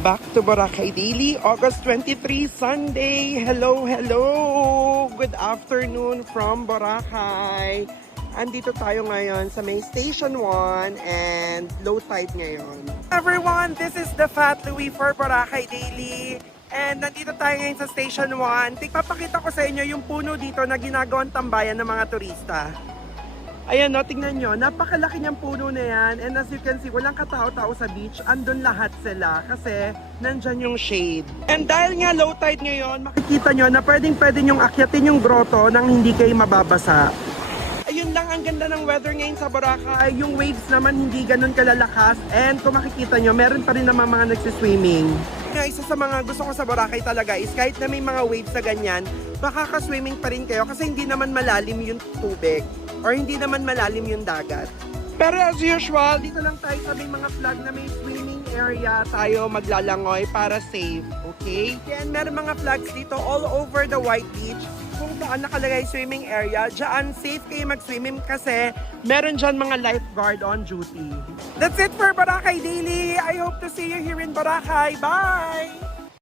Welcome back to Boracay Daily, August 23, Sunday. Hello, hello! Good afternoon from Boracay. Andito tayo ngayon sa may Station 1 and low tide ngayon. Everyone, this is the Fat Louie for Boracay Daily. And nandito tayo ngayon sa Station 1. Papakita ko sa inyo yung puno dito na ginagawang tambayan ng mga turista. Ayan no, tingnan nyo, napakalaki niyang puno na yan. And as you can see, walang katao-tao sa beach. Andun lahat sila kasi nandyan yung shade. And dahil nga low tide ngayon, makikita nyo na pwedeng-pwede nyong akyatin yung grotto nang hindi kayo mababasa. Ayun lang, ang ganda ng weather ngayon sa Boracay. Yung waves naman hindi ganun kalalakas. And kung makikita nyo, meron pa rin naman mga nagsiswimming. Isa sa mga gusto ko sa Boracay talaga is kahit na may mga waves na ganyan, makaka-swimming pa rin kayo kasi hindi naman malalim yung tubig. Or hindi naman malalim yung dagat. Pero as usual, dito lang tayo sa may mga flag na may swimming area tayo maglalangoy para safe, okay? And meron mga flags dito all over the White Beach kung saan nakalagay swimming area. Diyan safe kayo mag-swimming kasi meron dyan mga lifeguard on duty. That's it for Boracay Daily. I hope to see you here in Boracay. Bye!